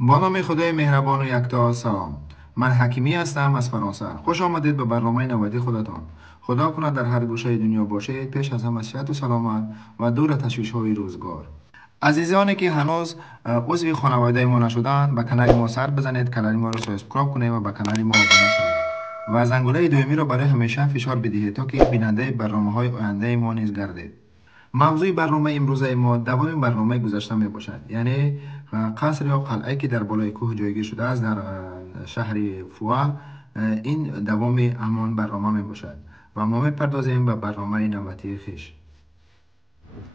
با نام خدای مهربان و یکتا. سلام. من حکیمی هستم از فرانسه. خوش آمدید به برنامه نوادی خودتان. خدا کند در هر گوشه دنیا باشید، پیش از همه صحت و سلامت و دور تشویش های روزگار. عزیزانی که هنوز عضو خانواده ما نشدند، به کانال ما سر بزنید، کانال ما رو سابسکرایب کنید و به کانال ما abonne شوید و زنگوله دومی رو برای همیشه فشار بدهید تا که بیننده برنامه های آینده ما نیز گردید. موضوع برنامه امروزه ما دوام برنامه گذشته می باشد، یعنی قصر یا قلعه که در بالای کوه جایگیر شده است در شهر فوا. این دوام همان برنامه می باشد و ما می پردازیم به برنامه نوبتی خیش.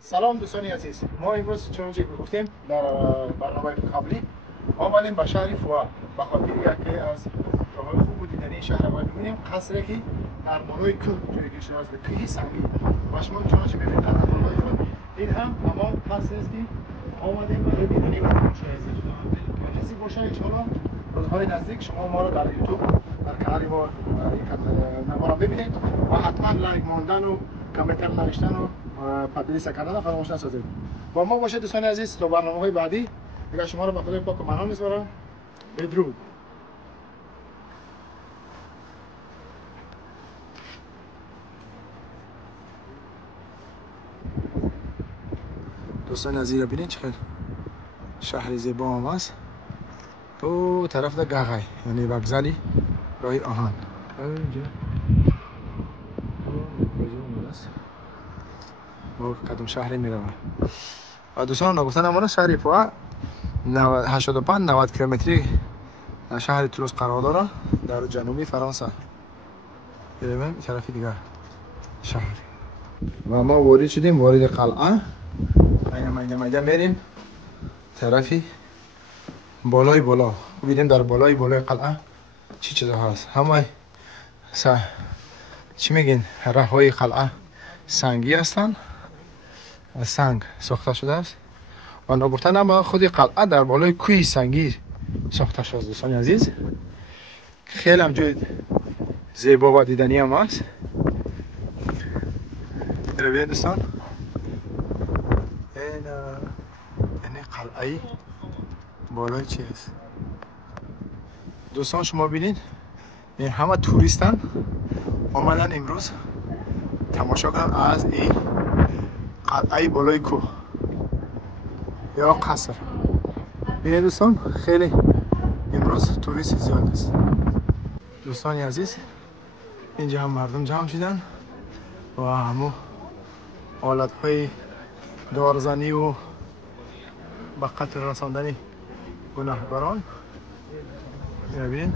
سلام دوستان عزیز، ما امروز چون که گفتیم در برنامه قبلی آمدیم به شهر فوا به خاطر یکی از راههای خوب دیدنی شهر ما ببینیم قصری که در بالای کوه جایگیر شده است، کوه سنگی و شما چون که ببینید در بالای خود این هم همان قصری است که آمدیم برای دیدنی و نزدیک باشه. انشاءالله روزهای نزدیک شما ما رو در یوتیوب در کانال ما رو ببینید و حتما لایک ماندن و کامنتر نوشتن و پادلیس کردن فراموش نسازید. با ما باشید دوستان عزیز تا برنامه‌های بعدی. دیگه شما رو به خدای پاک و منان می‌سپارم. بدرود. دوستان عزیز رو ببینید چقدر شهر زیبا هم است. او طرف ده گاغای یعنی وокزالی راه آهن اینجا با کدوم شهری میره و دوستان نگفتن امروز شهر فوا 85-90 کیلومتری شهر تولوز قرار داره در جنوبی فرانسه. بریم این طرف دیگه شهر و ما وارد شدیم وارد قلعه. اینجا میریم طرفی بالای بالا ببینیم در بالای قلعه چی چیزا هست. همه چی میگین راههای قلعه سنگی هستن، از سنگ ساخته شده است و نگفتن اما خود قلعه در بالای کوه سنگی ساخته شده است. دوستان عزیز خیلی هم جای زیبا و دیدنی هم هست. ببینید دوستان این قلعه بالای چی است دوستان. شما ببینید این همه توریستن آمدن امروز تماشا کنن از این قلعه بالای کوه یا قصر. ببینید دوستان خیلی امروز توریست زیاد است. دوستان عزیز اینجا هم مردم جمع شدن و همو آلت های دارزنی و به قتل رساندن گناهکاران ببینید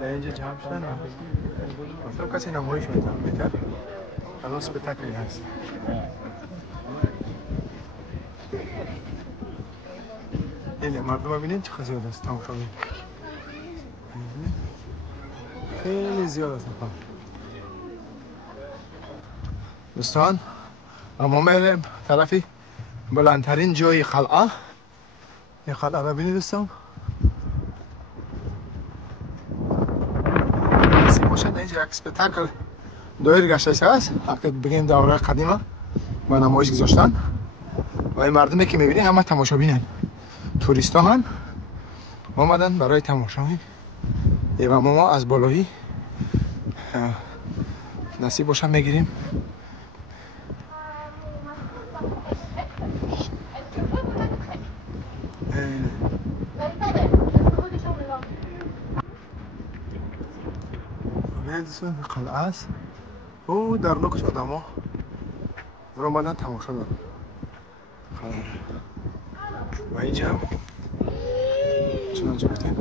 در اینجا جمع شدن. مثلا کسی نمایش میتر الان سپتاکلی هست. این مردم ببینید چه زیاد است تماشا می خیلی زیاد است دوستان. اما میریم طرفی بلندترین جای قلعه. این قلعه را ببینید دوستان. نصیب باشد اینجا یک سپتاکل دایر گشته است. حتی بگیم دوره قدیمه و نمایش گذاشتن و این مردمی که میبینید همه تماشابینن، توریست ها هم آمدن برای تماشایی و ما از بالایی نصیب باشم میگیریم. دوستان قلعه است او در نقش آدم ها رو آمدن تماشا دارم و اینجا هم چنانچه گفتیم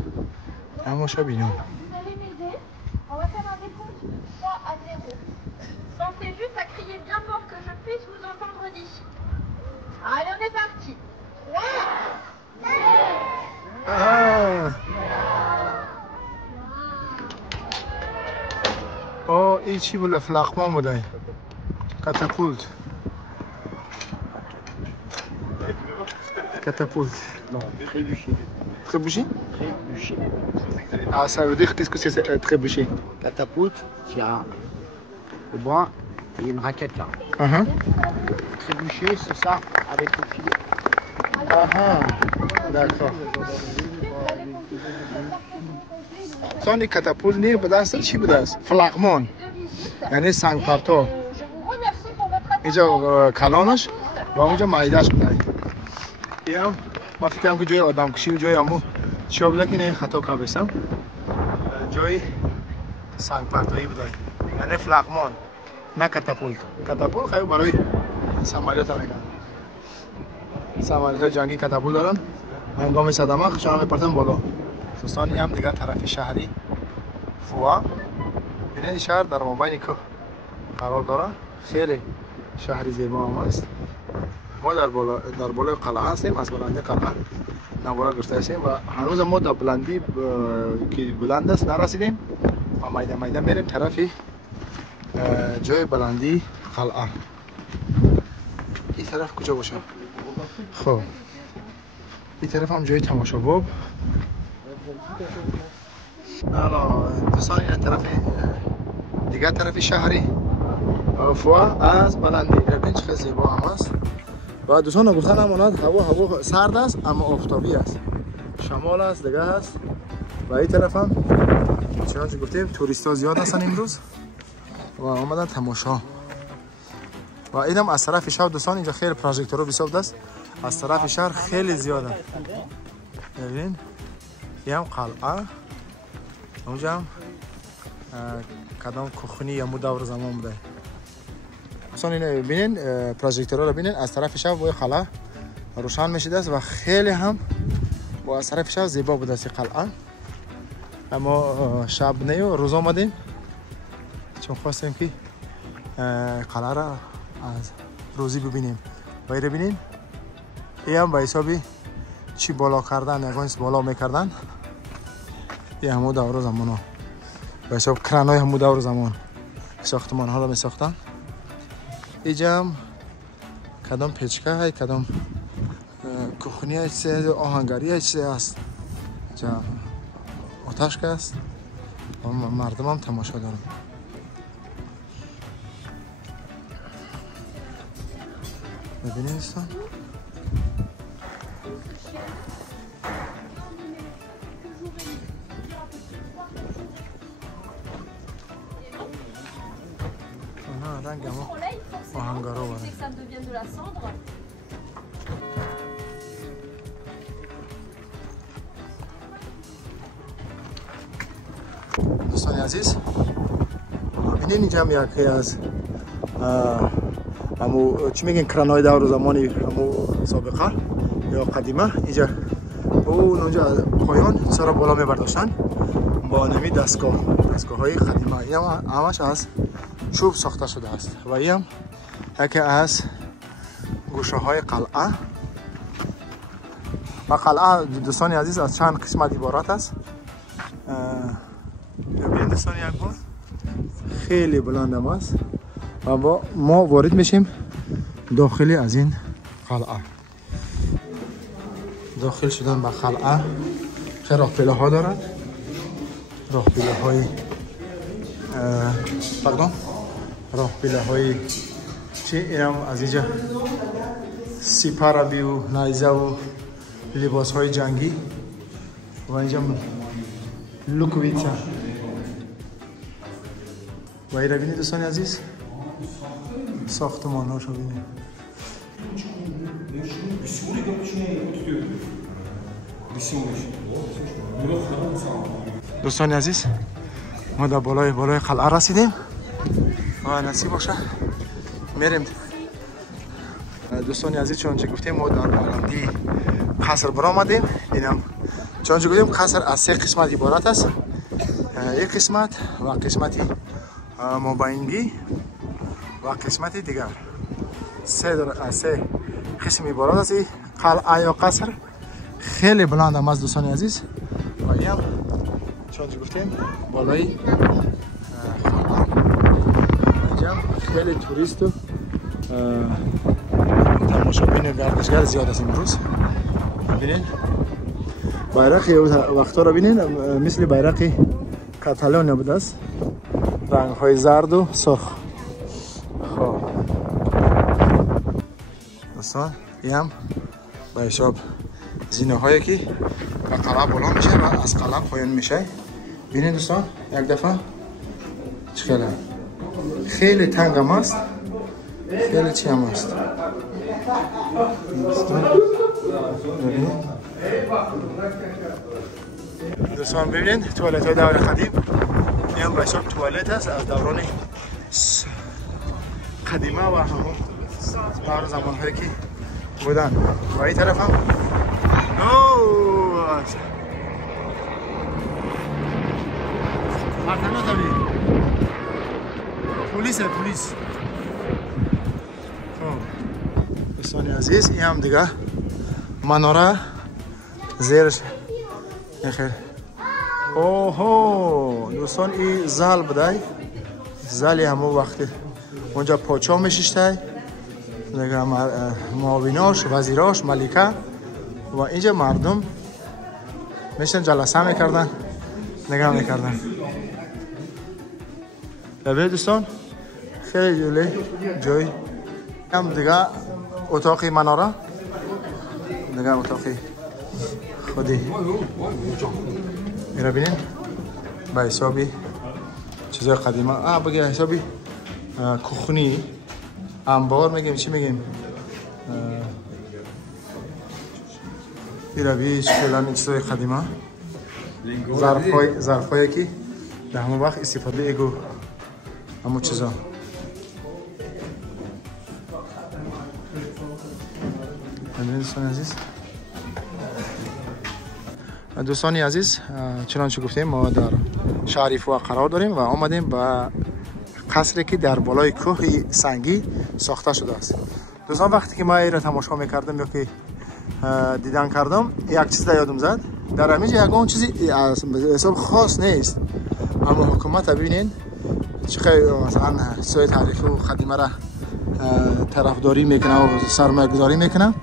تماشا بینیم. Pensez juste à crier bien fort que je puisse vous entendre d'ici. Allez, on est parti. این چی بود؟ فلاخمان بوده. کاتاپولت. Catapulte. Non, trébuchet. Trébuchet? Trébuchet. Ah, ça veut dire qu'est-ce que c'est trébuchet? Catapulte, il y a le bois, il y a une raquette là. Trébuchet, c'est ça, avec le filet. d'accord. سانی کاتاپول نی به دست چی به دست؟ فلاغمان یعنی سنگ پرتو. Je vous remercie pour votre اینجا کلانش و اونجا مایدهش بودن. اینم ما فکر کنم که جای آدم کشی و جای همو چی بوده که نه خطا کردم. جای سنگ پرتویی بوده. یعنی فلاغمان نه کاتاپول. کاتاپول خیلی برای سمالیات میگن. سمالیات جنگی کاتاپول دارن. هنگام صدمه خشم میپرتن بالا. دوستانی هم دیگه طرف شهری فوا. این شهر در مابین کوه قرار داره. خیلی شهری زیبا هم است. ما در بالای قلعه هستیم. از بلندی قلعه نوارا گرفته هستیم و هنوز ما در بلندی که بلند است نرسیدیم و میدان میریم طرف جای بلندی قلعه. این طرف کجا باشه؟ خب این طرف هم جای تماشاگاه. دوستان این طرف دیگه طرف شهری فوا از بلندی ببین چه زیبا هم است. و دوستان گفتن همونات هوا سرد است اما آفتابی است. شمال است دیگه است. و این طرف هم چنانچه گفتیم توریستا زیاد هستن امروز و آمدن تماشا. و اینم از طرف شهر دوستان اینجا خیلی پروژکتورها بسیار است. از طرف شهر خیلی زیاده. ببین اینم قلعه. اونجا هم کدام کوخنی یا دور زمان بوده. دوستان اینو ببینین پروژکتورها رو ببینین از طرف شهر با قلعه روشن میشده است و خیلی هم با از طرف شهر زیبا بوده است قلعه. اما شب نه و روز آمدیم چون خواستیم که قلعه را از روزی ببینیم. و این رو ببینین این هم به حسابی چی بالا کردن یکانیست بالا میکردن. این همو دور زمان ها به حساب کران های همو دور زمان ساختمان ها را می ساختن. اینجا هم کدام پیچکه های کدام کوخنی های چیزه آهنگاری های چیزه هست. اینجا آتشکه است و مردم هم تماشا دارن. ببینید دوستان رنگ هم آهنگارا باره. دوستان عزیز ببینید اینجا هم یکی از همو چی میگن کرانهای دور زمانی همو سابقه یا قدیمه. اینجا اونجا پایان سر بالا میبرداشتن با نمی دستگاه های قدیمه. این همش از چوب ساخته شده است و این هم یکی از گوشه های قلعه. و قلعه دوستان عزیز از چند قسمت عبارت است. ببینید دوستان یک بار خیلی بلند هم است و ما وارد میشیم داخلی از این قلعه. داخل شدن به قلعه چه راه پیله ها دارد. راه پیله های راه پیله های چی اینم از اینجا سپر و نیزه و لباس های جنگی و اینجا لوکویتسا و این رو بینید دوستان عزیز ساختمان هاشو بینید. دوستان عزیز ما در بالای قلعه رسیدیم و نصیب باشه میریم. دوستان عزیز چون گفتیم ما در بلندی قصر برآمدیم. اینم چون گفتیم قصر از 3 قسمت عبارت است. یک قسمت و قسمتی مابینگی و قسمت دیگر. 3 قسم عبارت است. قلعه یا قصر خیلی بلند هم است دوستان عزیز و این چون گفتیم بالای اینجا خیلی توریست و تماشابین و گردشگر زیاد است امروز. ببینید bayrak وقتا رو ببینید مثل bayrak کاتالونیا بوده است. رنگ های زرد و سرخ. خب دوستان این هم به حساب زینه‌هایی که به قلعه بالا میشه و از قلعه پایین میشه. ببینید دوستان یک دفعه چقدر خیلی تنگ هم است، خیلی چی هم است. دوستان ببینید توالت های دور قدیم. این هم بسیار توالت است از دوران قدیمه و همون دور زمان هایی که بودن. و این طرف هم پرتنه تبی پولیس دوستان عزیز این هم دیگه مناره زیرش خیر. اوهو دوستان این زال بودای زالی همون وقتی اونجا پاچا میشیشتای دیگه معاوناش وزیراش ملکه و اینجا مردم میشن جلسه میکردن نگاه میکردن. ببینید دوستان خیلی جولی جای هم دیگه اتاقی مناره دیگه اتاقی خودی میره بینید به حسابی چیزای قدیمه بگه حسابی کخنی انبار میگیم چی میگیم ایروی شکلان چیزای قدیمه ظرفایی که در همون وقت استفاده ایگو همون چیزا. دوستان عزیز دوستانی عزیز چنانچه گفتیم ما در شریفوه قرار داریم و آمدیم به قصری که در بالای کوه سنگی ساخته شده است. دوستان وقتی که ما این را تماشا میکردم یا که دیدن کردم یک چیز در یادم زد. در همینجا یکان چیزی حساب خاص نیست اما حکومت ببینین چقدر مثلا سوی تاریخی و قدیمه را طرفداری میکنه و سرمایه گذاری میکنه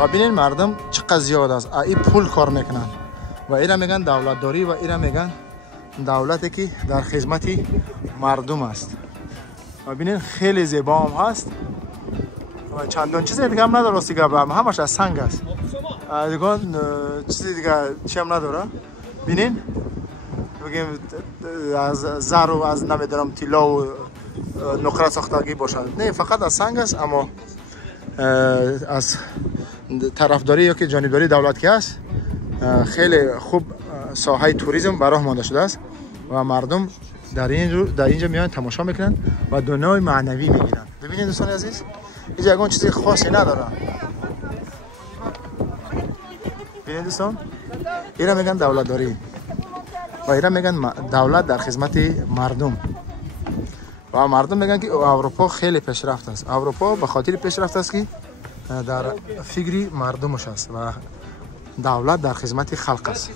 و ببینین مردم چقدر زیاد است این پول کار میکنن و اینا میگن دولت داری و اینا میگن دولتی که در خدمت مردم است. و ببینین خیلی زیبا هم هست و چندان چیزی دیگه هم نداره. دیگه همش از سنگ است دیگه چیزی دیگه چی هم نداره. ببینین بگیم از زر و از نمیدونم طلا و نقره ساختگی باشد نه فقط از سنگ است اما از طرفداری یا که جانبداری دولت که است خیلی خوب ساحه توریسم براه مانده شده است و مردم در اینجا میان تماشا میکنن و دنیای معنوی میگیرن. ببینید دوستان عزیز اینجا یگان چیزی خاصی نداره. ببینید دوستان اینا میگن دولت داری و اینا میگن دولت در خدمت مردم و مردم میگن که اروپا خیلی پیشرفت است. اروپا به خاطر پیشرفت است که در فکری مردمش است و دولت در خدمت خلق است.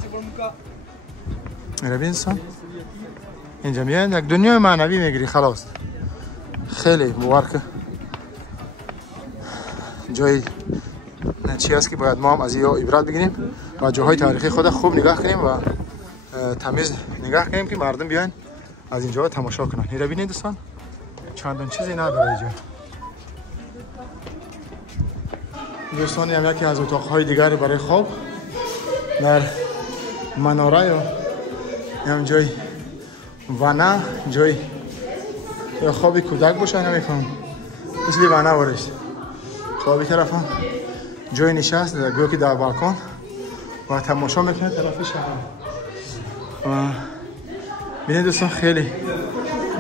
ببین دوستان اینجا میان یک دنیای معنوی میگیری خلاص. خیلی مبارک جای چی است که باید ما هم از این عبرت بگیریم و جاهای تاریخی خود خوب نگاه کنیم و تمیز نگاه کنیم که مردم بیان از اینجا تماشا کنن. این رو ببینید دوستان چندان چیزی نداره اینجا. دوستان هم یکی از اتاقهای دیگری برای خواب در مناره یا هم جای وانه جای یا خوابی کودک باشه نمیفهم مثل وانه ورش خوابی طرف هم جای نشست در گویا که در بالکن و تماشا میکنه طرف شهر و ببینید دوستان خیلی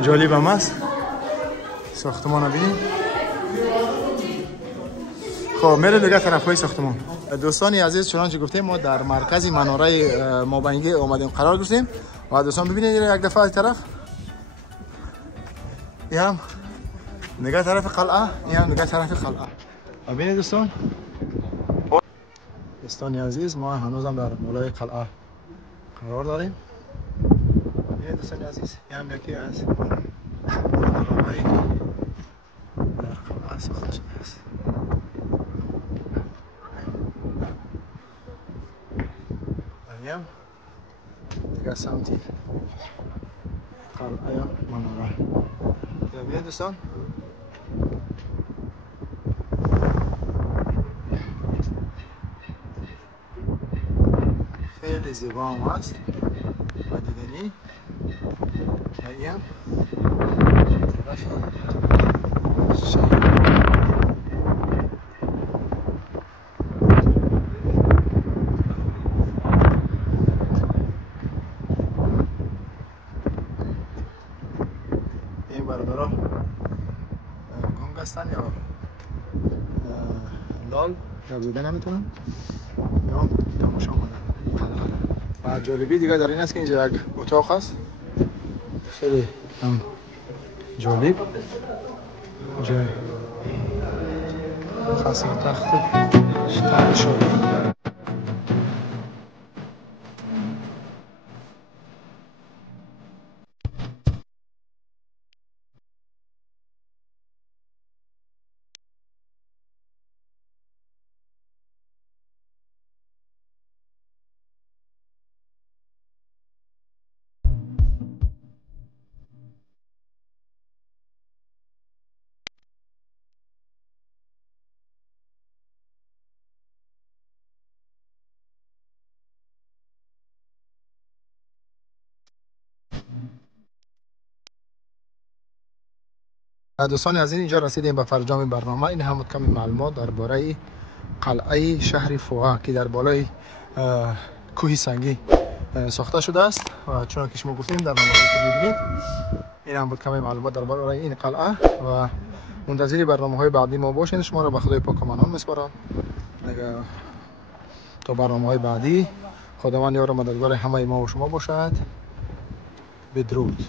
جالب هم است ساختمان رو ببینید. خب میره دیگه طرف های ساختمان. دوستانی عزیز چنانچه گفتیم ما در مرکز مناره مابنگی اومدیم قرار گرفتیم و دوستان ببینید یک دفعه از طرف این هم نگاه طرف قلعه این هم نگاه طرف قلعه و ببینید دوستانی عزیز ما هنوزم در بالای قلعه قرار داریم. ببینید دوستانی عزیز این هم یکی از مناره‌هایی در قلعه ساخته شده است. هم دیگه سمتی قلعه مناره. ببینید دوستان خیلی زیبا هم هست و دیدنی و این این برادرها گنگ هستن یا لال ربزیده نمیتونن یا تماشا کنن. و جالبی دیگه در این است که اینجا یک اتاق هست خیلی هم جالب. جای خاصی تخت شده. دوستان از اینجا رسیدیم به فرجام برنامه. این هم کمی معلومات درباره قلعه شهر فوها که در بالای کوه سنگی ساخته شده است و چون که شما گفتیم در برنامه این هم بود کمی معلومات درباره این قلعه و منتظر برنامه‌های بعدی ما باشین. شما را به خدای پاک امان میسپارم. تا برنامه‌های بعدی خداوند یار و مددگار همه ما و شما باشد. بدرود.